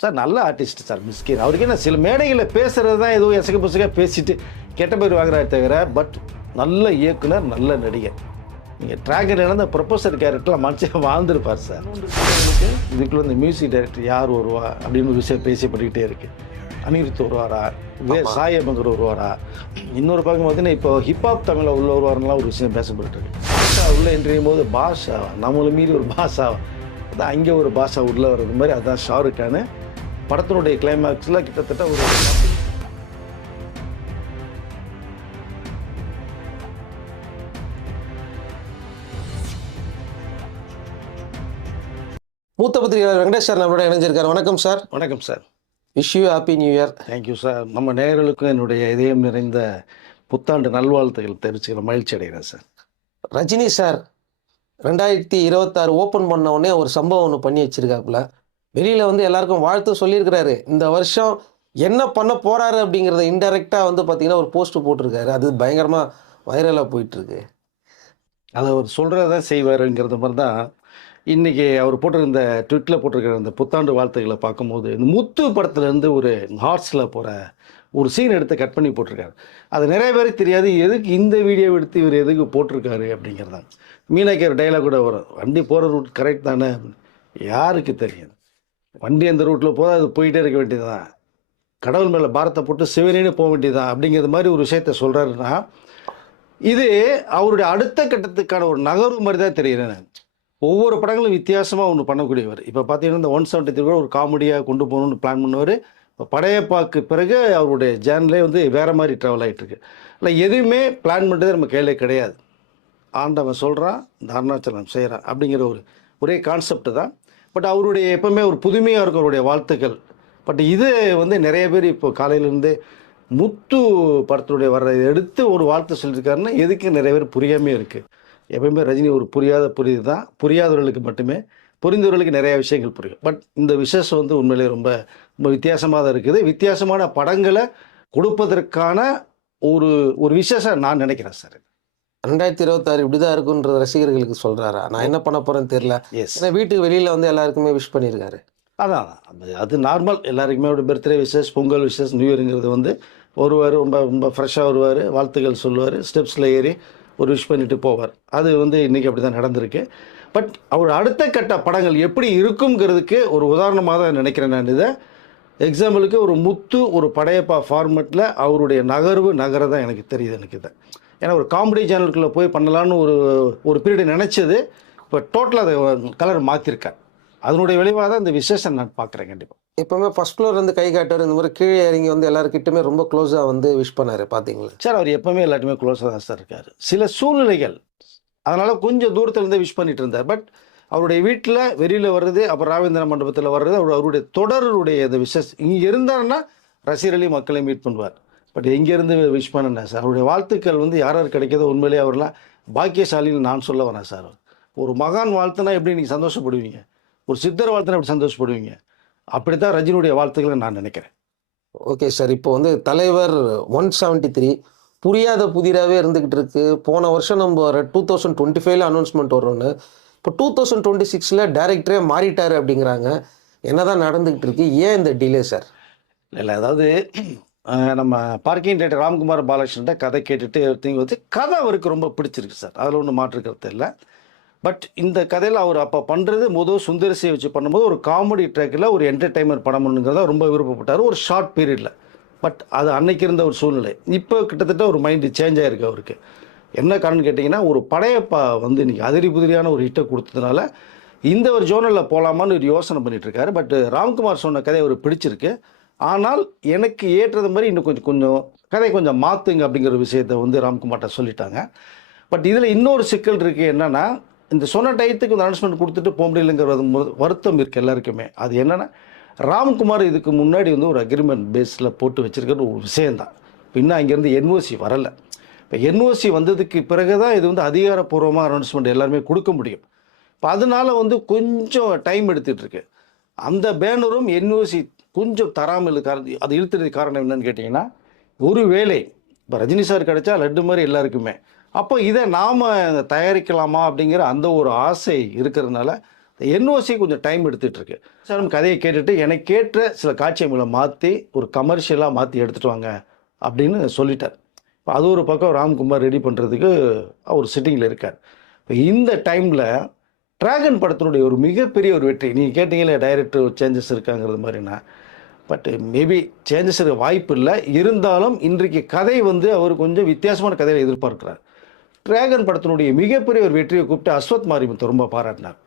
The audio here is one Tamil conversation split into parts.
சார் நல்ல ஆர்டிஸ்ட் சார் மிஸ்கின். அவருக்கு என்ன சில மேடைகளில் பேசுகிறது தான் ஏதோ எசக புசக பேசிட்டு கெட்ட பேர் வாங்குறாரு தவிர, பட் நல்ல இயக்குனர், நல்ல நடிகர். நீங்கள் ட்ராகன் இழந்த ப்ரொஃபஸர் கேரக்டரில் மனுஷன் வாழ்ந்துருப்பார் சார். இதுக்குள்ள இந்த மியூசிக் டைரக்டர் யார் வருவா அப்படின்னு விஷயம் பேசப்பட்டுக்கிட்டே இருக்கு. அனிருத் வருவாரா, சாய் அபங்கர் வருவாரா, இன்னொரு பக்கம் பார்த்தீங்கன்னா இப்போ ஹிப்ஹாப் தமிழில் உள்ள வருவாருலாம் ஒரு விஷயம் பேசப்பட்டு இருக்கு. பாஷா உள்ளே என்ட்ரியும் போது பாஷா நம்மளை மீறி ஒரு பாஷா அதான் அங்கே ஒரு பாஷா உள்ளே வர்றது மாதிரி அதுதான் ஷாருக் கானு. படத்தினுடைய கிளைமேக்ஸில் கிட்டத்தட்ட ஒரு மூத்த பத்திரிகையாளர் வெங்கடேஷ் சார் நம்மளோட இணைஞ்சிருக்காரு. வணக்கம் சார். வணக்கம் sir. Wish you happy new year. Thank you sir. நம்ம நேயர்களுக்கும் என்னுடைய இதயம் நிறைந்த புத்தாண்டு நல்வாழ்த்துகள் தெரிவிச்சுக்கிற மகிழ்ச்சி அடைகிறேன் சார். ரஜினி சார் 2026 ஓப்பன் பண்ண உடனே ஒரு சம்பவம் ஒன்று பண்ணி வச்சிருக்காப்புல. வெளியில் வந்து எல்லாருக்கும் வாழ்த்து சொல்லியிருக்கிறாரு. இந்த வருஷம் என்ன பண்ண போகிறாரு அப்படிங்கிறத இன்டெரக்டாக வந்து பார்த்தீங்கன்னா ஒரு போஸ்ட் போட்டிருக்காரு. அது பயங்கரமாக வைரலாக போயிட்டுருக்கு. அதை அவர் சொல்கிறதான் செய்வாருங்கிறது மாதிரி தான் இன்றைக்கி அவர் போட்டிருந்த ட்விட்டில் போட்டிருக்கிற அந்த புத்தாண்டு வாழ்த்துக்களை பார்க்கும்போது இந்த முத்து படத்துலேருந்து ஒரு ஹார்ட்ஸில் போகிற ஒரு சீன் எடுத்து கட் பண்ணி போட்டிருக்காரு. அது நிறைய பேருக்கு தெரியாது எதுக்கு இந்த வீடியோ எடுத்து இவர் எதுக்கு போட்டிருக்காரு அப்படிங்கிறதான். மீனாக்கி ஒரு டைலாக் கூட வரும், வண்டி போகிற ரூட் கரெக்ட் தானே, யாருக்கு தெரியும், வண்டி அந்த ரூட்டில் போதும் அது போயிட்டே இருக்க வேண்டியது தான், கடவுள் மேலே பாரத்தை போட்டு சிவனேன்னு போக வேண்டியது தான் அப்படிங்கிறது மாதிரி ஒரு விஷயத்த சொல்கிறாருன்னா இது அவருடைய அடுத்த கட்டத்துக்கான ஒரு நகர்வு மாதிரி தான் தெரியுறேன். ஒவ்வொரு படங்களும் வித்தியாசமாக ஒன்று பண்ணக்கூடியவர். இப்போ பார்த்தீங்கன்னா இந்த 173 கூட ஒரு காமெடியாக கொண்டு போகணுன்னு பிளான் பண்ணுவார். இப்போ படையப்பாக்கு பிறகு அவருடைய ஜேர்னலே வந்து வேறு மாதிரி ட்ராவல் ஆகிட்டுருக்கு. இல்லை எதுவுமே பிளான் பண்ணுறது நம்ம கையில் கிடையாது. ஆண்டவன் சொல்கிறான், இந்த அருணாச்சலம் செய்கிறான் அப்படிங்கிற ஒரே கான்செப்ட் தான். பட் அவருடைய எப்போவுமே ஒரு புதுமையாக இருக்கும் அவருடைய வாழ்த்துக்கள். பட் இது வந்து நிறைய பேர் இப்போ காலையிலேருந்து முத்து படத்துடைய வர்றதை எடுத்து ஒரு வாழ்த்து சொல்லியிருக்காருன்னா எதுக்கு நிறைய பேர் புரியாமே இருக்குது. எப்பவுமே ரஜினி ஒரு புரியுது தான், புரியாதவர்களுக்கு மட்டுமே, புரிந்தவர்களுக்கு நிறைய விஷயங்கள் புரியும். பட் இந்த விசேஷம் வந்து உண்மையிலே ரொம்ப ரொம்ப வித்தியாசமாக தான் இருக்குது. வித்தியாசமான படங்களை கொடுப்பதற்கான ஒரு விசேஷம் நான் நினைக்கிறேன் சார். 2026 இப்படி தான் இருக்குன்ற ரசிகர்களுக்கு சொல்கிறாரா? நான் என்ன பண்ண போகிறேன்னு தெரியல. ஏன்னா வீட்டுக்கு வெளியில் வந்து எல்லாருக்குமே விஷ் பண்ணியிருக்காரு. அதான் அது நார்மல். எல்லாருக்குமே ஒரு birthday wishes, Pongal wishes, new இயருங்கிறது வந்து வருவார், ரொம்ப ரொம்ப ஃப்ரெஷ்ஷாக வருவார், வாழ்த்துக்கள் சொல்லுவார், ஸ்டெப்ஸில் ஏறி ஒரு விஷ் பண்ணிட்டு போவார். அது வந்து இன்றைக்கி அப்படி தான் நடந்திருக்கு. பட் அவர் அடுத்த கட்ட படங்கள் எப்படி இருக்குங்கிறதுக்கு ஒரு உதாரணமாக தான் நினைக்கிறேன் நான். இதை எக்ஸாம்பிளுக்கு ஒரு முத்து ஒரு படையப்பா ஃபார்மெட்டில் அவருடைய நகர தான் எனக்கு தெரியுது. எனக்கு இதை ஏன்னா ஒரு காமெடி சேனலுக்குள்ளே போய் பண்ணலான்னு ஒரு பீரியட் நினச்சது இப்போ டோட்டலாக அதை கலர் மாற்றிருக்கேன். அதனுடைய விளைவாக தான் இந்த விசேஷம் நான் பார்க்குறேன். கண்டிப்பாக எப்போவுமே ஃபஸ்ட் ஃப்ளோர் வந்து கை காட்டுவார், இந்த மாதிரி கீழே இறங்கி வந்து எல்லாருக்கிட்டுமே ரொம்ப க்ளோஸாக வந்து விஷ் பண்ணார். பார்த்தீங்களா சார்? அவர் எப்போவுமே எல்லாத்தையுமே க்ளோஸாக தான் சார் இருக்கார். சில சூழ்நிலைகள் அதனால் கொஞ்சம் தூரத்துலேருந்து விஷ் பண்ணிட்டு இருந்தார். பட் அவருடைய வீட்டில் வெளியில் வர்றது, அப்புறம் ராவேந்திர மண்டபத்தில் வர்றது, அவருடைய தொடருடைய இந்த இங்கே இருந்தாருன்னா ரசிகர்களையும் மக்களையும் மீட் பண்ணுவார். பட் எங்கேருந்து விஷ் பண்ணேன் சார்? அவருடைய வாழ்த்துக்கள் வந்து யார் கிடைக்கிறதோ உண்மையிலேயே அவர்லாம் பாக்கியசாலின்னு நான் சொல்ல வரேன் சார். ஒரு மகான் வாழ்த்துனா எப்படி நீங்கள் சந்தோஷப்படுவீங்க, ஒரு சித்தர் வாழ்த்துனா எப்படி சந்தோஷப்படுவீங்க, அப்படி தான் ரஜினியுடைய வாழ்த்துக்களை நான் நினைக்கிறேன். Okay sir. இப்போ வந்து தலைவர் 173 புரியாத புதிராகவே இருந்துக்கிட்டு இருக்கு. போன வருஷம் நம்ம 2025 அனௌன்ஸ்மெண்ட் வரோன்னு, இப்போ 2026 டைரக்டரே மாறிட்டார் அப்படிங்கிறாங்க. என்னதான் நடந்துக்கிட்டு இருக்கு? ஏன் இந்த டிலே சார்? இல்லை அதாவது நம்ம பார்க்கிங் டைரக்டர் ராம்குமார் பாலகிருஷ்ணன் கதை கேட்டுட்டு வந்து கதை அவருக்கு ரொம்ப பிடிச்சிருக்கு சார். அதில் ஒன்றும் மாற்றுக்கிறது இல்லை. பட் இந்த கதையில் அவர் அப்போ பண்ணுறது சுந்தரசியை வச்சு பண்ணும்போது ஒரு காமெடி ட்ராக்கில் ஒரு என்டர்டைன்மெண்ட் படம் பண்ணுங்கிறத ரொம்ப விருப்பப்பட்டார் ஒரு ஷார்ட் பீரியடில். பட் அது அன்னைக்கு இருந்த ஒரு சூழ்நிலை. இப்போ கிட்டத்தட்ட ஒரு மைண்டு சேஞ்ச் ஆகிருக்கு அவருக்கு. என்ன காரணம்னு கேட்டிங்கன்னா, ஒரு படையப்பா வந்து இன்றைக்கி அதிரி புதிரியான ஒரு ஹிட்டை கொடுத்ததுனால இந்த ஒரு ஜோனலில் போகலாமான்னு ஒரு யோசனை பண்ணிகிட்ருக்காரு. பட் ராம்குமார் சொன்ன கதை அவர் பிடிச்சிருக்கு. ஆனால் எனக்கு ஏற்றது மாதிரி இன்னும் கொஞ்சம் கதை கொஞ்சம் மாற்றுங்க அப்படிங்கிற விஷயத்தை வந்து ராம்குமார்கிட்ட சொல்லிட்டாங்க. பட் இதில் இன்னொரு சிக்கல் இருக்குது. என்னென்னா, இந்த சொன்ன டயத்துக்கு இந்த அனௌன்ஸ்மெண்ட் கொடுத்துட்டு போக முடியலைங்கிறது வருத்தம் இருக்குது எல்லாருக்குமே. அது என்னென்னா, ராம்குமார் இதுக்கு முன்னாடி வந்து ஒரு அக்ரிமெண்ட் பேஸில் போட்டு வச்சுருக்கிற ஒரு விஷயந்தான். இன்னும் அங்கேருந்து என்ஓசி வரலை. இப்போ என்ஓசி வந்ததுக்கு பிறகு தான் இது வந்து அதிகாரப்பூர்வமாக அனௌன்ஸ்மெண்ட் எல்லாருமே கொடுக்க முடியும். இப்போ அதனால் வந்து கொஞ்சம் டைம் எடுத்துகிட்ருக்கு. அந்த பேனரும் என்ஓசி கொஞ்சம் தராமல் அது இழுத்துறதுக்கு காரணம் என்னன்னு கேட்டிங்கன்னா, ஒரு வேளை இப்போ ரஜினி சார் கிடைச்சா லட்டு மாதிரி எல்லாருக்குமே, அப்போ இதை நாம் தயாரிக்கலாமா அப்படிங்கிற அந்த ஒரு ஆசை இருக்கிறதுனால என்ஓசி கொஞ்சம் டைம் எடுத்துகிட்டு இருக்கு சார். கதையை கேட்டுட்டு எனக்கு கேட்ட சில காட்சிகளை மாற்றி ஒரு கமர்ஷியலாக மாற்றி எடுத்துகிட்டு வாங்க அப்படின்னு சொல்லிட்டார். இப்போ அது ஒரு பக்கம் ராம்குமார் ரெடி பண்ணுறதுக்கு அவர் சிட்டிங்கில் இருக்கார். இப்போ இந்த டைமில் டிராகன் படத்தினுடைய ஒரு மிகப்பெரிய ஒரு வெற்றி, நீங்கள் கேட்டீங்களே டைரக்டர் சேஞ்சஸ் இருக்காங்கிறது மாதிரினா, பட் மேபி சேஞ்சஸ் இருக்க வாய்ப்பு இல்லை. இருந்தாலும் இன்றைக்கு கதை வந்து அவர் கொஞ்சம் வித்தியாசமான கதையை எதிர்பார்க்கிறார். டிராகன் படத்தினுடைய மிகப்பெரிய ஒரு வெற்றியை கூப்பிட்டு அஸ்வத் மாரிமுத்து ரொம்ப பாராட்டினார்.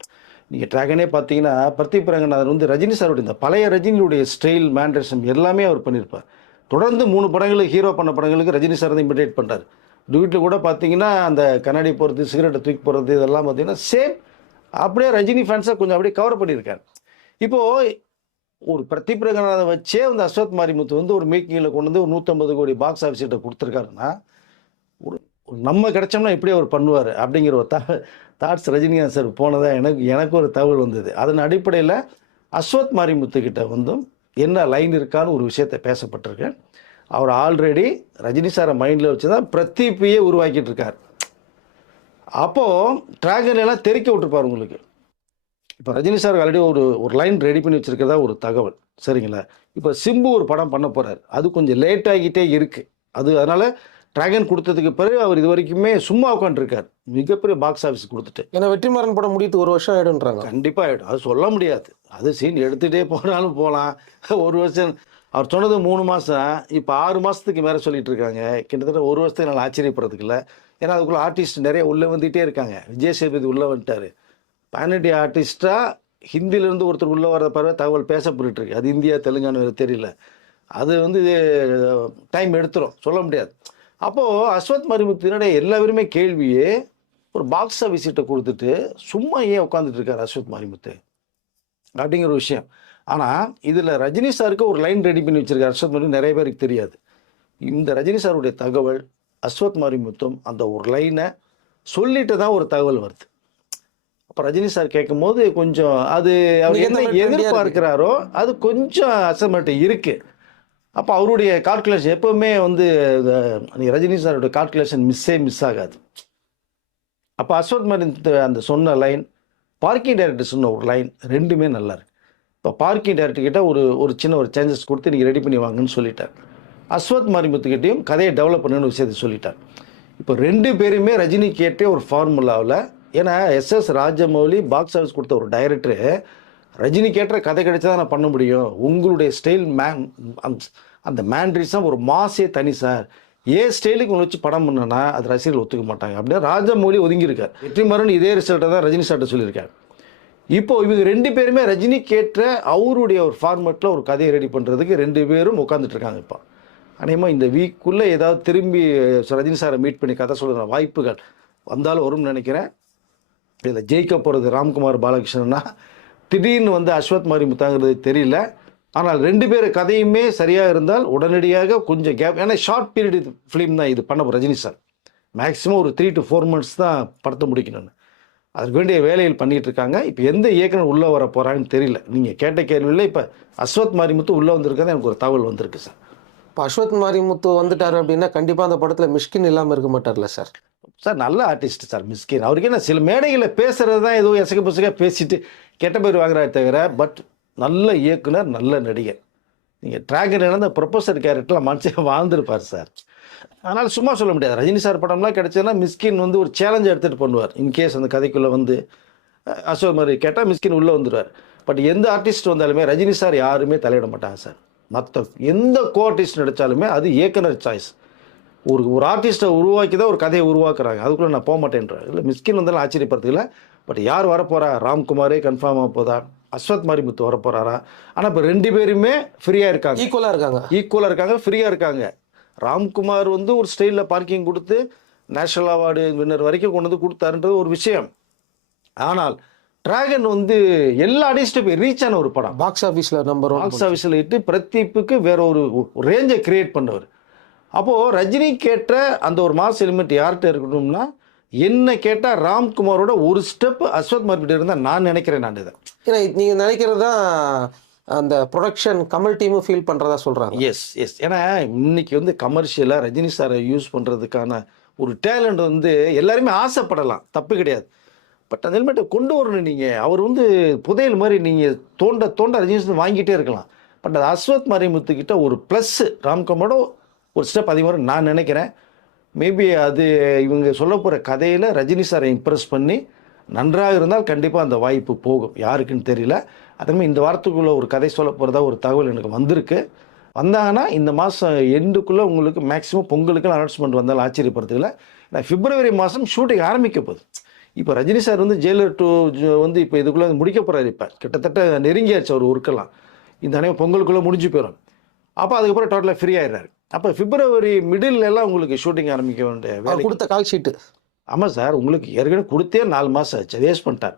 நீங்கள் டிராகனே பார்த்தீங்கன்னா பிரதீப் ரங்கநாதன் வந்து ரஜினி சாருடைய இந்த பழைய ரஜினியுடைய ஸ்டைல் மேண்டரிசம் எல்லாமே அவர் பண்ணியிருப்பார். தொடர்ந்து 3 படங்களுக்கு ஹீரோ பண்ண படங்களுக்கு ரஜினி சார் தான் இமிடேட் பண்ணுறாரு. வீட்டில் கூட பார்த்தீங்கன்னா அந்த கண்ணாடி போகிறது, சிகரெட்டை தூக்கி போகிறது, இதெல்லாம் பார்த்தீங்கன்னா சேம் அப்படியே ரஜினி ஃபேன்ஸை கொஞ்சம் அப்படியே கவர் பண்ணியிருக்காரு. இப்போது ஒரு பிரதீப் ரங்கநாதன் வச்சே வந்து அஸ்வத் மாரிமுத்து வந்து ஒரு மேக்கிங்கில் கொண்டு வந்து ஒரு 150 கோடி பாக்ஸ் ஆஃபீஸ் கிட்ட கொடுத்துருக்காருன்னா, ஒரு நம்ம கிடைச்சோம்னா எப்படி அவர் பண்ணுவார் அப்படிங்கிற ஒரு தாட்ஸ் ரஜினிகாந்த் சார் போனதாக எனக்கு ஒரு தகவல் வந்தது. அதன் அடிப்படையில் அஸ்வத் மாரிமுத்து கிட்ட வந்தும் என்ன லைன் இருக்கான்னு ஒரு விஷயத்தை பேசப்பட்டிருக்கு. அவர் ஆல்ரெடி ரஜினி சாரை மைண்டில் வச்சு தான் பிரதீப்பையே உருவாக்கிட்டு இருக்கார். அப்போது டிராகன் எல்லாம் தெறிக்க விட்டுருப்பார் உங்களுக்கு. இப்போ ரஜினி சார் ஆல்ரெடி ஒரு லைன் ரெடி பண்ணி வச்சுருக்கிறதா ஒரு தகவல், சரிங்களா? இப்போ சிம்பு ஒரு படம் பண்ண போகிறார், அது கொஞ்சம் லேட் ஆகிட்டே இருக்குது. அதனால் டிராகன் கொடுத்ததுக்கு பிறகு அவர் இது வரைக்குமே சும்மா உட்காந்துருக்கார், மிகப்பெரிய பாக்ஸ் ஆஃபீஸ் கொடுத்துட்டு. ஏன்னா வெற்றிமாறன் படம் முடித்து 1 வருஷம் ஆகிடுன்றாங்க. கண்டிப்பாக ஆகிடும், அது சொல்ல முடியாது. அது சீன் எடுத்துகிட்டே போனாலும் போகலாம். 1 வருஷம் அவர் சொன்னது 3 மாதம், இப்போ 6 மாதத்துக்கு மேலே சொல்லிட்டு இருக்காங்க. கிட்டத்தட்ட 1 வருஷத்துக்கு என்னால் ஆச்சரியப்படுறதுக்கு இல்லை. ஏன்னா அதுக்குள்ளே ஆர்டிஸ்ட் நிறைய உள்ளே வந்துகிட்டே இருக்காங்க. விஜய் சேதுபதி உள்ளே வந்துட்டார். பேன் இண்டியா ஆர்டிஸ்டாக ஹிந்திலேருந்து ஒருத்தர் உள்ளே வர பிறகு தகவல் பேசப்பட்டு இருக்கு. அது இந்தியா தெலுங்கானா தெரியல, அது வந்து டைம் எடுத்துரும், சொல்ல முடியாது. அப்போது அஸ்வத் மாரிமுத்தினுடைய எல்லாருமே கேள்வியே ஒரு பாக்ஸ் ஆஃபீஸ்கிட்ட கொடுத்துட்டு சும்மா ஏன் உட்காந்துட்டு இருக்கார் அஸ்வத் மாரிமுத்து அப்படிங்கிற ஒரு விஷயம். ஆனால் இதில் ரஜினி சாருக்கு ஒரு லைன் ரெடி பண்ணி வச்சிருக்காரு அஸ்வத் மாரிமுத்து, நிறைய பேருக்கு தெரியாது. இந்த ரஜினி சாருடைய தகவல் அஸ்வத் மாரிமுத்தும் அந்த ஒரு லைனை சொல்லிட்டு தான் ஒரு தகவல் வருது. அப்போ ரஜினி சார் கேட்கும் போது கொஞ்சம் அது அவர் என்ன எதிர்பார்க்கிறாரோ அது கொஞ்சம் அசமெண்ட் இருக்குது. அப்போ அவருடைய கால்குலேஷன் எப்போவுமே வந்து ரஜினி சாருடைய கால்குலேஷன் மிஸ் ஆகாது. அப்போ அஸ்வத் மாரிமுத்து அந்த சொன்ன லைன், பார்க்கிங் டைரக்டர் சொன்ன ஒரு லைன், ரெண்டுமே நல்லா இருக்கு. இப்போ பார்க்கிங் டைரக்டர்கிட்ட ஒரு சின்ன ஒரு சேஞ்சஸ் கொடுத்து நீங்கள் ரெடி பண்ணி வாங்கன்னு சொல்லிட்டார். அஸ்வத் மாரிமுத்துக்கிட்டையும் கதையை டெவலப் பண்ணுன்னு விஷயத்தை சொல்லிட்டார். இப்போ 2 பேருமே ரஜினி கேட்டே ஒரு ஃபார்முலாவில், ஏன்னா SS ராஜமௌலி பாக்ஸ் ஆஃபீஸ் கொடுத்த ஒரு டைரக்டரு ரஜினி கேட்ட கதை கிடைச்சா தான் நான் பண்ண முடியும், உங்களுடைய ஸ்டைல் அந்த மேண்ட்ரிஸாக ஒரு மாசே தனி சார், ஸ்டைலுக்கு ஒன்று வச்சு படம் பண்ணனா அது ரசிகர்கள் ஒத்துக்க மாட்டாங்க அப்படின்னா ராஜமௌலி ஒதுங்கியிருக்கார். வெற்றிமாறன் இதே ரிசல்ட்டை தான் ரஜினி சார்ட்ட சொல்லியிருக்காரு. இப்போ இவங்க 2 பேருமே ரஜினி கேட்ட அவருடைய ஒரு ஃபார்மேட்டில் ஒரு கதையை ரெடி பண்ணுறதுக்கு 2 பேரும் உட்காந்துட்டு இருக்காங்க. இப்போ அநேகமாக இந்த வீக்குள்ளே ஏதாவது திரும்பி ரஜினி சாரை மீட் பண்ணி கதை சொல்லுற வாய்ப்புகள் வந்தாலும் வரும்னு நினைக்கிறேன். இதில் ஜெயிக்க போகிறது ராம்குமார் பாலகிருஷ்ணன்னா திடீர்னு வந்து அஸ்வத் மாரிமுத்தாங்கிறது தெரியல. ஆனால் 2 பேர் கதையுமே சரியாக இருந்தால் உடனடியாக கொஞ்சம் கேப், ஏன்னா ஷார்ட் பீரியட் ஃபிலிம் தான் இது பண்ண ரஜினி சார். மேக்ஸிமம் ஒரு 3 to 4 months தான் படத்தை முடிக்கணும்னு அதுக்கு வேண்டிய வேலைகள் பண்ணிகிட்டு இருக்காங்க. இப்போ எந்த இயக்குனர் உள்ளே வர போகிறான்னு தெரியல. நீங்கள் கேட்ட கேள்வியில் இப்போ அஸ்வத் மாரிமுத்து உள்ளே வந்திருக்காது எனக்கு ஒரு தகவல் வந்திருக்கு சார். இப்போ அஸ்வத் மாரிமுத்து வந்துட்டார் அப்படின்னா கண்டிப்பாக அந்த படத்தில் மிஷ்கின் இல்லாமல் இருக்க மாட்டார்ல சார்? சார் நல்ல ஆர்டிஸ்ட் சார் மிஸ்கின். அவருக்கு என்ன சில மேடைகளில் பேசுகிறது தான் ஏதோ எசக பசக பேசிட்டு கெட்ட பேர் வாங்குறாரு தவிர, பட் நல்ல இயக்குனர், நல்ல நடிகர். நீங்கள் டிராகன் இழந்த ப்ரொஃபஸர் கேரக்டரில் மனுஷன் வாழ்ந்துருப்பார் சார். அதனால் சும்மா சொல்ல முடியாது. ரஜினி சார் படம்லாம் கிடைச்சதுன்னா மிஸ்கின் வந்து ஒரு சேலஞ்சை எடுத்துகிட்டு பண்ணுவார். இன்கேஸ் அந்த கதைக்குள்ளே வந்து அசோக் மாதிரி கேட்டால் மிஸ்கின் உள்ளே வந்துடுவார். பட் எந்த ஆர்டிஸ்ட் வந்தாலுமே ரஜினி சார் யாருமே தலையிட மாட்டாங்க சார். மற்ற எந்த கோ ஆர்டிஸ்ட் நடித்தாலுமே அது இயக்குனர் சாய்ஸ். ஒரு ஆர்டிஸ்ட்டை உருவாக்கி தான் ஒரு கதையை உருவாக்குறாங்க. அதுக்குள்ளே நான் போக மாட்டேன்றார். இல்லை மிஸ்கின் வந்தாலும் ஆச்சரியப்படுறதுல. பட் யார் வரப்போகிறா? ராம்குமாரே கன்ஃபார்ம் ஆக போதா? அஸ்வத் மாரிமுத்து வரப்போகிறாரா? ஆனால் இப்போ 2 பேருமே ஃப்ரீயாக இருக்காங்க, ஈக்குவலாக இருக்காங்க, ஃப்ரீயாக இருக்காங்க. ராம்குமார் வந்து ஒரு ஸ்டைலில் பார்க்கிங் கொடுத்து நேஷனல் அவார்டு வின்னர் வரைக்கும் கொண்டு வந்து கொடுத்தாருன்றது ஒரு விஷயம். ஆனால் டிராகன் வந்து எல்லா ஆர்டிஸ்ட்டும் போய் ரீச் ஆன ஒரு படம். பாக்ஸ் ஆஃபீஸில் நம்பர் 1 பாக்ஸ் ஆஃபீஸில் இட்டு பிரதீப்புக்கு வேற ஒரு ரேஞ்சை கிரியேட் பண்ணவர். அப்போது ரஜினி கேட்ட அந்த ஒரு மாஸ் எலிமெண்ட் யார்கிட்ட இருக்கணும்னா, என்ன கேட்டால் ராம்குமாரோட ஒரு ஸ்டெப் அஸ்வத் மாரிமுத்து இருந்தால் நான் நினைக்கிறேன். நான் இதை ஏன்னா நீங்கள் நினைக்கிறதா அந்த ப்ரொடக்ஷன் கமல் டீமும் ஃபீல் பண்ணுறதா சொல்கிறாங்க. எஸ். ஏன்னா இன்னைக்கு வந்து கமர்ஷியலாக ரஜினி சாரை யூஸ் பண்ணுறதுக்கான ஒரு டேலண்ட் வந்து எல்லாருமே ஆசைப்படலாம், தப்பு கிடையாது. பட் அந்த ஹெல்மெட்டை கொண்டு வரணும் நீங்கள். அவர் வந்து புதையல் மாதிரி நீங்கள் தோண்ட தோண்ட ரஜினிகாந்த் வாங்கிட்டே இருக்கலாம். பட் அது அஸ்வத் மாரிமுத்துக்கிட்ட ஒரு ப்ளஸ்ஸு ராம்கமோட ஒரு ஸ்டெப் அதிகமாக நான் நினைக்கிறேன். மேபி அது இவங்க சொல்ல போகிற கதையில் ரஜினி சாரை இம்ப்ரெஸ் பண்ணி நன்றாக இருந்தால் கண்டிப்பாக அந்த வாய்ப்பு போகும். யாருக்குன்னு தெரியல. அதேமாதிரி இந்த வாரத்துக்குள்ளே ஒரு கதை சொல்ல போகிறதா ஒரு தகவல் எனக்கு வந்திருக்கு. வந்தாங்கன்னா இந்த மாதம் எண்டுக்குள்ளே உங்களுக்கு மேக்ஸிமம் பொங்கலுக்கு அனௌன்ஸ்மெண்ட் வந்தாலும் ஆச்சரியப்படுறதுல. பிப்ரவரி மாதம் ஷூட்டிங் ஆரம்பிக்க போகுது. இப்போ ரஜினி சார் வந்து ஜெயிலர் 2 வந்து இப்போ இதுக்குள்ளே முடிக்க போகிறாரு. இப்போ கிட்டத்தட்ட நெருங்கியாச்சு அவர் ஒர்க்கெல்லாம். இந்த அனைவரும் பொங்கலுக்குள்ளே முடிஞ்சு போயிடும். அப்போ அதுக்கப்புறம் டோட்டலாக ஃப்ரீ ஆயிடுறாரு. அப்போ பிப்ரவரி மிடில் எல்லாம் உங்களுக்கு ஷூட்டிங் ஆரம்பிக்க வேண்டிய வேலை கொடுத்த கால் ஷீட்டு. ஆமாம் சார், உங்களுக்கு ஏற்கனவே கொடுத்தே 4 மாதம் ஆச்சு. வேஸ்ட் பண்ணிட்டார்.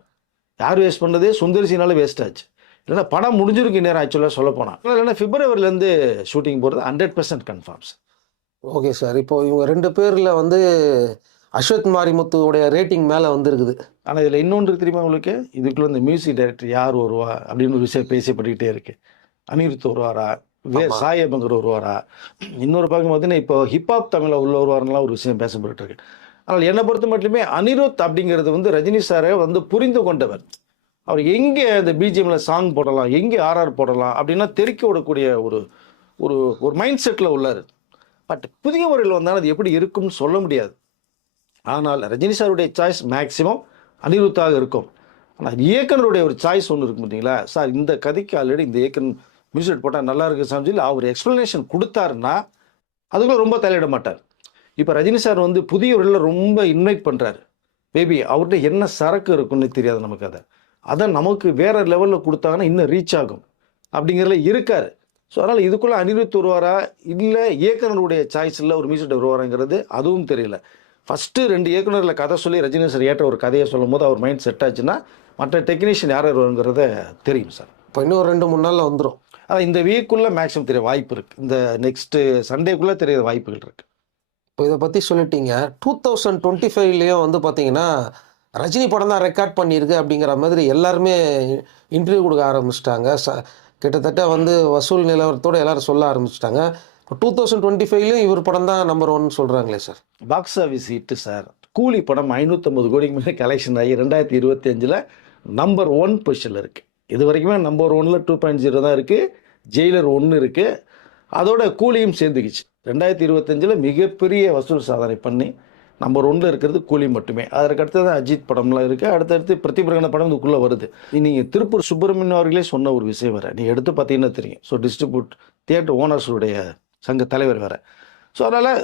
யார் வேஸ்ட் பண்ணதே சுந்தரிசினால வேஸ்ட் ஆச்சு. இல்லைன்னா படம் முடிஞ்சிருக்கு நேரம் ஆக்சுவலாக சொல்ல போனால். இல்லைன்னா பிப்ரவரிலேருந்து ஷூட்டிங் போகிறது 100% கன்ஃபார்ம் சார். Okay sir. இப்போ இவங்க 2 பேரில் வந்து அஸ்வத் மாரிமுத்துவோடைய ரேட்டிங் மேலே வந்துருக்குது. ஆனால் இதில் இன்னொன்று தெரியுமா உங்களுக்கு? இதுக்குள்ளே இந்த மியூசிக் டைரக்டர் யார் வருவா அப்படின்னு ஒரு விஷயம் பேசப்பட்டுக்கிட்டே இருக்கு. அனிருத் வருவாரா, சாய் அபங்கர் வருவாரா, இன்னொரு பக்கம் பார்த்தீங்கன்னா இப்போ ஹிப்ஹாப் தமிழில் உள்ள வருவாருலாம் ஒரு விஷயம் பேசப்பட்டு இருக்கு. ஆனால் என்னை பொறுத்த மட்டுமே அனிருத் அப்படிங்கிறது வந்து ரஜினி சாரை வந்து புரிந்து கொண்டவர். அவர் எங்கே அந்த பிஜிஎம்மில் சாங் போடலாம், எங்கே ஆர்ஆர் போடலாம் அப்படின்னா தெறிக்க விடக்கூடிய ஒரு ஒரு ஒரு மைண்ட் செட்டில் உள்ளார். பட் புதியவர்கள் வந்தால் அது எப்படி இருக்கும்னு சொல்ல முடியாது. ஆனால் ரஜினி சாருடைய சாய்ஸ் மேக்சிமம் அனிருத்தாக இருக்கும். ஆனால் இயக்குனருடைய ஒரு சாய்ஸ் ஒன்று இருக்கும் பார்த்தீங்களா சார், இந்த கதைக்கு ஆல்ரெடி இந்த இயக்குனர் மியூசிக் போட்டால் நல்லா இருக்கு சார் சொல்லி அவர் எக்ஸ்ப்ளனேஷன் கொடுத்தாருன்னா அதுக்குள்ள ரொம்ப தலையிட மாட்டார். இப்போ ரஜினி சார் வந்து புதியவர்களில் ரொம்ப இன்வைட் பண்ணுறாரு. பேபி அவர்கிட்ட என்ன சரக்கு இருக்குன்னு தெரியாது நமக்கு. அதை நமக்கு வேறு லெவலில் கொடுத்தாங்கன்னா இன்னும் ரீச் ஆகும் அப்படிங்கிறதுல இருக்கார். ஸோ அதனால் இதுக்குள்ளே அனிருத் வருவாரா இல்லை இயக்குனருடைய சாய்ஸில் ஒரு மியூசிக் வருவாராங்கிறது அதுவும் தெரியல. ஃபஸ்ட்டு 2 இயக்குனரில் கதை சொல்லி ரஜினி சார் ஏற்ற ஒரு கதையை சொல்லும் போது அவர் மைண்ட் செட் ஆச்சுன்னா மற்ற டெக்னீஷியன் யார் வருங்கிறத தெரியும் சார். இப்போ இன்னும் 2-3 நாளில் வந்துடும். அதான் இந்த வீக்குள்ளே மேக்ஸிமம் தெரிய வாய்ப்பு இருக்குது. இந்த நெக்ஸ்ட்டு சண்டேக்குள்ளே தெரிய வாய்ப்புகள் இருக்குது. இப்போ இதை பற்றி சொல்லிட்டீங்க. 2025லேயும் வந்து பார்த்தீங்கன்னா ரஜினி படம் தான் ரெக்கார்ட் பண்ணியிருக்கு அப்படிங்கிற மாதிரி எல்லாருமே இன்டர்வியூ கொடுக்க ஆரம்பிச்சிட்டாங்க. கிட்டத்தட்ட வந்து வசூல் நிலவரத்தோடு எல்லாரும் சொல்ல ஆரம்பிச்சிட்டாங்க. இப்போ 2025லேயும் இவர் படம் தான் நம்பர் 1 சொல்கிறாங்களே sir. Box office hit sir. கூலி படம் 550 கோடிக்கு மேலே கலெக்ஷன் ஆகி 2025 நம்பர் 1 பொசிஷனில் இருக்குது. இது வரைக்குமே நம்பர் 1ல் 2.0 தான் இருக்குது. ஜெயிலர் 1 இருக்குது. அதோட கூலியும் சேர்ந்துக்கிச்சு. 2025 மிகப்பெரிய வசூல் சாதனை பண்ணி நம்பர் 1ல் இருக்கிறது கூலி மட்டுமே. அதற்கு அடுத்து தான் அஜித் படம்லாம் இருக்குது. அடுத்தடுத்து பிரதிபரகன படம் இதுக்குள்ளே வருது. நீங்கள் திருப்பூர் சுப்பிரமணியம் அவர்களே சொன்ன ஒரு விஷயம் வேறு. நீங்கள் எடுத்து பார்த்தீங்கன்னா தெரியும். ஸோ டிஸ்ட்ரிபியூட் தியேட்டர் ஓனர்ஸுடைய சங்க தலைவர் வேறு. ஸோ அதனால்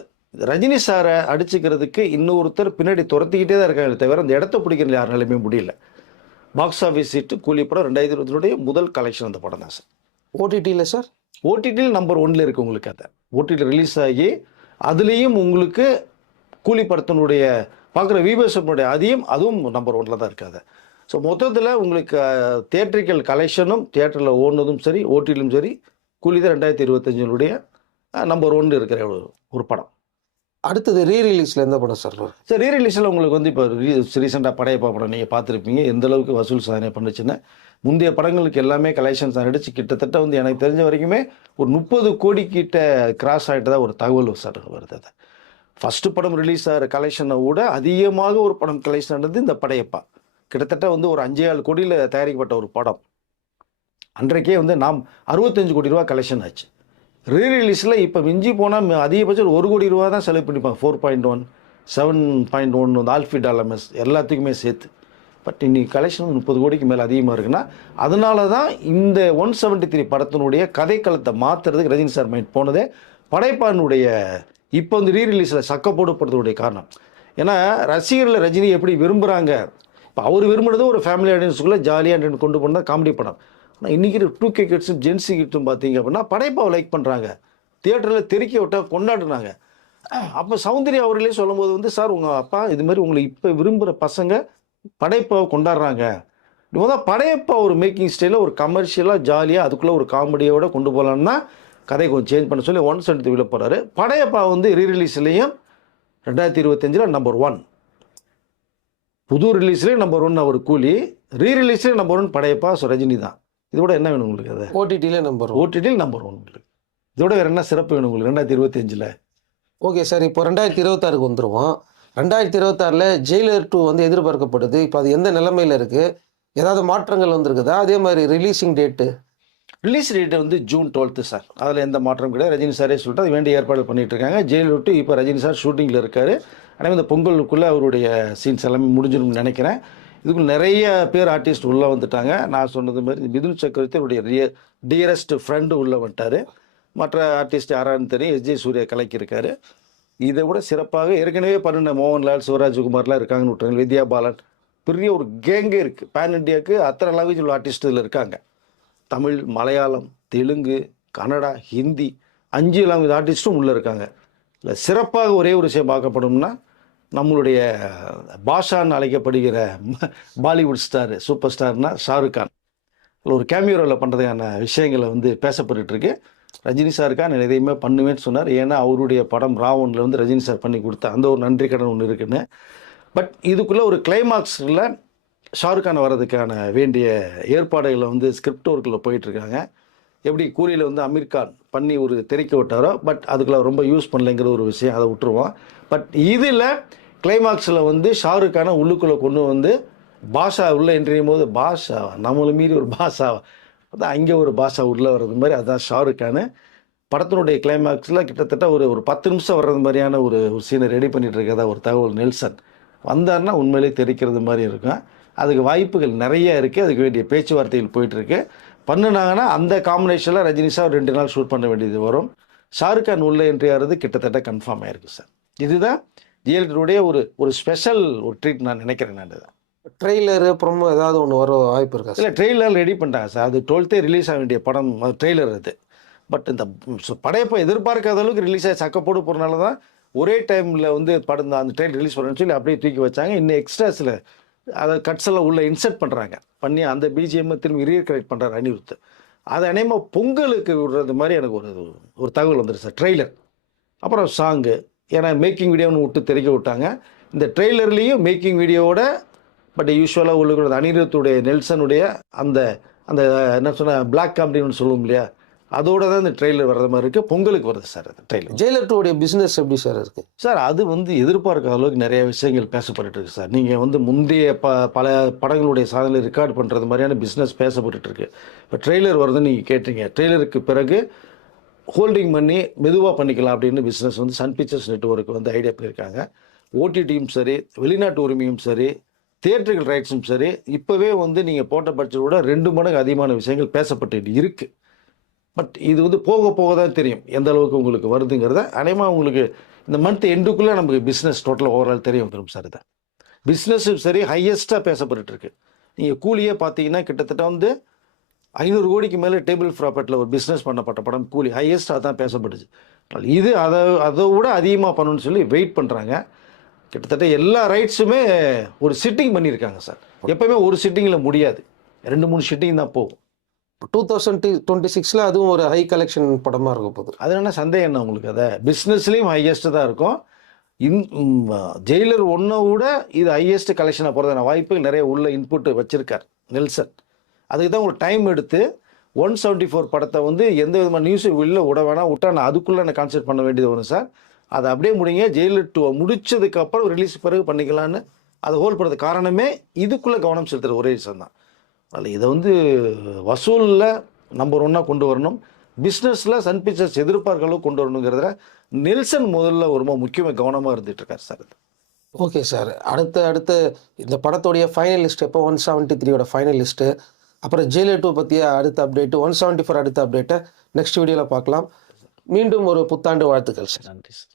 ரஜினி சாரை அடிச்சுக்கிறதுக்கு இன்னொருத்தர் பின்னாடி துரத்திக்கிட்டே தான் இருக்காங்க தவிர அந்த இடத்த பிடிக்கிறது யாருனாலுமே முடியல. பாக்ஸ் ஆஃபீஸ் சீட்டு கூலி படம் 2020 முதல் கலெக்ஷன் அந்த படம் தான் சார். ஓடிடியில் சார்? ஓடிடியில் நம்பர் 1ல் இருக்குது உங்களுக்கு. அதை ஓடிடி ரிலீஸ் ஆகி அதுலேயும் உங்களுக்கு கூலி படத்தினுடைய பார்க்குற வியூவர்ஸனுடைய அதுவும் நம்பர் 1ல் தான் இருக்காது. ஸோ மொத்தத்தில் உங்களுக்கு தியேட்ரிக்கல் கலெக்ஷனும் தியேட்டரில் ஓடுனதும் சரி ஓடிடிலும் சரி கூலி தான் 2025 நம்பர் 1 இருக்கிற ஒரு படம். அடுத்தது ரீரிலீஸில் எந்த படம் சார்? சார் ரீரிலீஸில் உங்களுக்கு வந்து இப்போ ரீசெண்டாக படையப்பா படம் நீங்கள் பார்த்துருப்பீங்க எந்த அளவுக்கு வசூல் சாதனை பண்ணுச்சுன்னு. முந்தைய படங்களுக்கு எல்லாமே கலெக்ஷன்ஸ் அடிச்சு கிட்டத்தட்ட வந்து எனக்கு தெரிஞ்ச வரைக்குமே ஒரு 30 கோடி கிட்ட கிராஸ் ஆகிட்டு தான் ஒரு தகவல் சார் வருது. அதை ஃபஸ்ட்டு படம் ரிலீஸ் ஆகிற கலெக்ஷனை விட அதிகமாக ஒரு படம் கலெக்ஷன் ஆனது இந்த படையப்பா. கிட்டத்தட்ட வந்து ஒரு 5-7 கோடியில் தயாரிக்கப்பட்ட ஒரு படம். அன்றைக்கே வந்து நாம் 65 கோடி ரூபா கலெக்ஷன் ஆச்சு. ரீரிலீஸில் இப்போ மிஞ்சி போனால் அதிகபட்சம் 1 கோடி ரூபா தான் செலவு பண்ணிப்பாங்க. 4.1 7.1 வந்து ஆல்ஃபி டாலமஸ் எல்லாத்துக்குமே சேர்த்து. பட் இன்னைக்கு கலெக்ஷன் 30 கோடிக்கு மேலே அதிகமாக இருக்குன்னா அதனால தான் இந்த 173 படத்தினுடைய கதைக்களத்தை மாற்றுறதுக்கு ரஜினி சார் மைண்ட் போனதே படைப்பானுடைய இப்போ வந்து ரீரிலீஸில் சக்கப்போடுப்படுறதுடைய காரணம். ஏன்னா ரசிகர்கள் ரஜினி எப்படி விரும்புகிறாங்க. இப்போ அவர் விரும்புறது ஒரு ஃபேமிலி ஆடியன்ஸுக்குள்ளே ஜாலியாக கொண்டு போனால் காமெடி படம். ஆனால் இன்றைக்கி 2K கிட்ஸும் ஜென்சி கிட்ஸும் பார்த்தீங்க அப்படின்னா படைப்பாவை லைக் பண்ணுறாங்க. தியேட்டரில் தெறிக்க விட்டால் கொண்டாடுனாங்க. அப்போ சௌந்தர்யா அவர்களே சொல்லும்போது வந்து சார் உங்கள் அப்பா இது மாதிரி உங்களை இப்போ விரும்புகிற பசங்க படைப்பாவை கொண்டாடுறாங்க. இப்போ தான் படையப்பா ஒரு மேக்கிங் ஸ்டைலில் ஒரு கமர்ஷியலாக ஜாலியாக அதுக்குள்ளே ஒரு காமெடியோடு கொண்டு போகலான்னா கதை கொஞ்சம் சேஞ்ச் பண்ண சொல்லி 173 போகிறாரு. படையப்பா வந்து ரீரிலீஸ்லேயும் 2025 நம்பர் 1. புது ரிலீஸ்லேயும் நம்பர் 1 அவர் கூலி, ரீரிலீஸ்லேயும் நம்பர் 1 படையப்பா. ஸோ ரஜினி தான். இதோட என்ன வேணும் உங்களுக்கு? அதை ஓடிடியில் நம்பர் 1 உங்களுக்கு. இதோட வேறு என்ன சிறப்பு வேணும் உங்களுக்கு 2025? Okay sir. இப்போ 2026க்கு வந்துடுவோம். 2026ல் ஜெயிலர் 2 வந்து எதிர்பார்க்கப்படுது. இப்போ அது எந்த நிலைமையில் இருக்குது? ஏதாவது மாற்றங்கள் வந்திருக்குதா? அதே மாதிரி ரிலீசிங் டேட்டு? ரிலீஸ் டேட் வந்து ஜூன் 12 சார். அதில் எந்த மாற்றம் கிடையாது. ரஜினி சாரே சொல்லிட்டு அது வேண்டிய ஏற்பாடு பண்ணிட்டு இருக்காங்க. ஜெயில் விட்டு இப்போ ரஜினி சார் ஷூட்டிங்கில் இருக்காரு. ஆனால் இந்த பொங்கலுக்குள்ளே அவருடைய சீன்ஸ் எல்லாமே முடிஞ்சிடும்னு நினைக்கிறேன். இதுக்குள்ள நிறைய பேர் ஆர்டிஸ்ட் உள்ளே வந்துட்டாங்க. நான் சொன்னது மாதிரி மிதுன் சக்கரவர்த்தி அவருடைய டியரஸ்ட் ஃப்ரெண்டு உள்ளே வந்துட்டார். மற்ற ஆர்டிஸ்ட் யாரான்னு தெரியும். எஸ்ஜே சூர்யா கலக்கியிருக்காரு. இதை விட சிறப்பாக ஏற்கனவே பண்ணின மோகன்லால், சிவராஜ்குமார்லாம் இருக்காங்கன்னு விட்டுருங்க. வித்யா பாலன், பெரிய ஒரு கேங்கே இருக்குது. பேன் இண்டியாவுக்கு அத்தனை லாங்குவேஜ் உள்ள ஆர்டிஸ்ட் இதில் இருக்காங்க. தமிழ், மலையாளம், தெலுங்கு, கன்னடா, ஹிந்தி 5 லாங்குவேஜ் ஆர்டிஸ்ட்டும் உள்ளே இருக்காங்க. இல்லை சிறப்பாக ஒரே ஒரு விஷயம் பார்க்கப்படும்னா நம்மளுடைய பாஷான்னு அழைக்கப்படுகிற பாலிவுட் ஸ்டார், சூப்பர் ஸ்டார்னா ஷாருக் கான் ஒரு கேமியோ ரோலில் பண்ணுறதுக்கான விஷயங்களை வந்து பேசப்பட்டுருக்கு. ரஜினி சார் கான் எதையுமே பண்ணுவேன்னு சொன்னார். ஏன்னா அவருடைய படம் ராவனில் வந்து ரஜினி சார் பண்ணி கொடுத்த அந்த ஒரு நன்றி கடன் ஒன்று இருக்குன்னு. பட் இதுக்குள்ளே ஒரு கிளைமாக்ஸில் ஷாருக் கான் வர்றதுக்கான வேண்டிய ஏற்பாடுகளை வந்து ஸ்கிரிப்ட் ஒர்க்கில் போயிட்டுருக்காங்க. எப்படி கூலியில் வந்து அமீர் கான் பண்ணி ஒரு தெரிக்க விட்டாரோ, பட் அதுக்குள்ள ரொம்ப யூஸ் பண்ணலைங்கிற ஒரு விஷயம், அதை விட்டுருவோம். பட் இதில் கிளைமாக்ஸில் வந்து ஷாருக் கானை உள்ளுக்குள்ளே கொண்டு வந்து பாஷா உள்ளே என்ட்ரியும் போது பாஷா நம்மளை மீறி ஒரு பாஷா அதான் அங்கே ஒரு பாஷா உள்ளே வர்றது மாதிரி அதுதான் ஷாருக் கானு. படத்தினுடைய கிளைமாக்ஸில் கிட்டத்தட்ட ஒரு 10 நிமிஷம் வர்றது மாதிரியான ஒரு சீனை ரெடி பண்ணிகிட்டு இருக்கிறதா ஒரு தகவல். நெல்சன் வந்தார்னா உண்மையிலே தெரிக்கிறது மாதிரி இருக்கும். அதுக்கு வாய்ப்புகள் நிறைய இருக்குது. அதுக்கு வேண்டிய பேச்சுவார்த்தைகள் போயிட்டுருக்கு. பண்ணினாங்கன்னா அந்த காம்பினேஷனில் ரஜினி சார் 2 நாள் ஷூட் பண்ண வேண்டியது வரும். ஷாருக் கான் உள்ள என்ட்ரி ஆகிறது கிட்டத்தட்ட கன்ஃபார்ம் ஆயிருக்கு சார். இதுதான் ஜிஎல்டியுடைய ஒரு ஸ்பெஷல் ஒரு ட்ரீட் நான் நினைக்கிறேன். நான் இதுதான் ட்ரெய்லரு ப்ரோமோ ஏதாவது ஒன்று வர வாய்ப்பு இருக்கா? இல்லை, ட்ரெய்லர் ரெடி பண்ணிட்டாங்க சார். அது 12th ரிலீஸ் ஆக வேண்டிய படம் அது ட்ரெய்லர் அது. பட் இந்த படையப்போ எதிர்பார்க்காத அளவுக்கு ரிலீஸ் ஆகி சக்கப்போடு போகிறனால தான் ஒரே டைமில் வந்து படம் அந்த ட்ரெய்லர் ரிலீஸ் பண்ணணும்னு சொல்லி அப்படியே தூக்கி வச்சாங்க. இன்னும் எக்ஸ்ட்ராஸில் அதை கட்ஸ் எல்லாம் உள்ளே இன்சர்ட் பண்ணுறாங்க. பண்ணி அந்த பிஜிஎம்மை திரும்பி ரீகரெக்ட் பண்ணுறாரு அனிருத். அது அநேகமாக பொங்கலுக்கு விடுறது மாதிரி எனக்கு ஒரு தகவல் வந்துடுது சார். ட்ரெய்லர் அப்புறம் சாங்கு, ஏன்னா மேக்கிங் வீடியோன்னு விட்டு தெரிவிக்க விட்டாங்க. இந்த ட்ரெய்லர்லேயும் மேக்கிங் வீடியோவோட பட் யூஸ்வலாக உள்ளுக்குறது அனிருத்துடைய நெல்சனுடைய அந்த அந்த என்ன சொன்னால் பிளாக் காமெடின்னு சொல்லுவோம் இல்லையா, அதோட தான் இந்த ட்ரெய்லர் வர்றது மாதிரி இருக்குது. பொங்கலுக்கு வருது சார் அது ட்ரெய்லர். ஜெயிலர் 2 உடைய பிஸ்னஸ் எப்படி சார் இருக்குது சார்? அது வந்து எதிர்பார்க்காத அளவுக்கு நிறைய விஷயங்கள் பேசப்பட்டு இருக்கு சார். நீங்கள் வந்து முந்தைய பல படங்களுடைய சாதனை ரெக்கார்ட் பண்ணுறது மாதிரியான பிஸ்னஸ் பேசப்பட்டு இருக்கு. இப்போ ட்ரெய்லர் வருதுன்னு நீங்கள் கேட்டீங்க. ட்ரெய்லருக்கு பிறகு ஹோல்டிங் பண்ணி மெதுவாக பண்ணிக்கலாம் அப்படின்னு பிஸ்னஸ் வந்து சன் பிக்சர்ஸ் நெட்வொர்க் வந்து ஐடியா பண்ணியிருக்காங்க. ஓடிடியும் சரி, வெளிநாட்டு உரிமையும் சரி, தியேட்டர்கள் ரைட்ஸும் சரி, இப்போவே வந்து நீங்கள் போட்ட பட்ஜெட் விட 2 மடங்கு அதிகமான விஷயங்கள் பேசப்பட்டு இருக்குது. பட் இது வந்து போக போக தான் தெரியும் எந்த அளவுக்கு உங்களுக்கு வருதுங்கிறத. அநேகமாக உங்களுக்கு இந்த மந்த் எண்டுக்குள்ளே நமக்கு பிஸ்னஸ் டோட்டலாக ஓவரால் தெரிய வந்துடும் சார். இதை பிஸ்னஸும் சரி ஹையஸ்ட்டாக பேசப்பட்டுருக்கு. நீங்கள் கூலியே பார்த்தீங்கன்னா கிட்டத்தட்ட வந்து 500 கோடிக்கு மேலே டேபிள் ப்ராப்பர்ட்டியில் ஒரு பிஸ்னஸ் பண்ணப்பட்ட படம் கூலி ஹையஸ்ட்டாக தான் பேசப்பட்டுச்சு. இது அதை விட அதிகமாக பண்ணணும்னு சொல்லி வெயிட் பண்ணுறாங்க. கிட்டத்தட்ட எல்லா ரைட்ஸுமே ஒரு சிட்டிங் பண்ணியிருக்காங்க சார். எப்போவுமே ஒரு சிட்டிங்கில் முடியாது, 2-3 சிட்டிங் தான் போகும். 2026ல் அதுவும் ஒரு ஹை கலெக்ஷன் படமாக இருக்க போகுது. அது என்ன சந்தேகம் என்ன உங்களுக்கு? அதை பிஸ்னஸ்லேயும் ஹையஸ்ட்டு தான் இருக்கும். ஜெயிலர் 1 விட இது ஹையஸ்ட் கலெக்ஷனாக போகிறதான வாய்ப்புகள் நிறைய உள்ள இன்புட் வச்சுருக்கார் நெல்சன். அதுக்கு தான் ஒரு டைம் எடுத்து 174 படத்தை வந்து எந்த விதமான நியூஸும் வெளில விட வேணாம், விட்டா நான் அதுக்குள்ளே நான் கான்சென்ட்ரேட் பண்ண வேண்டியது வரும் சார். அதை அப்படியே முடிங்க. ஜெயிலர் 2 முடிச்சதுக்கப்புறம் ரிலீஸ் பிறகு பண்ணிக்கலான்னு அதை ஹோல்ட் பண்ணுறது காரணமே இதுக்குள்ளே கவனம் செலுத்துகிற ஒரே விஷயம் தான். அதில் இதை வந்து வசூலில் நம்பர் 1 கொண்டு வரணும், பிஸ்னஸில் சன் பிக்சர்ஸ் எதிர்பார்க்க அளவுக்கு கொண்டு வரணுங்கிறதுல நெல்சன் முதல்ல ரொம்ப முக்கியமாக கவனமாக இருந்துகிட்ருக்கார் சார். Okay sir. அடுத்து இந்த படத்துடைய ஃபைனல் லிஸ்ட் எப்போ? 173யோட ஃபைனல் லிஸ்ட்டு, அப்புறம் ஜெயிலர் 2 பற்றிய அடுத்த அப்டேட்டு, 174 அடுத்த அப்டேட்டை நெக்ஸ்ட் வீடியோவில் பார்க்கலாம். மீண்டும் ஒரு புத்தாண்டு வாழ்த்துக்கள் சார். நன்றி சார்.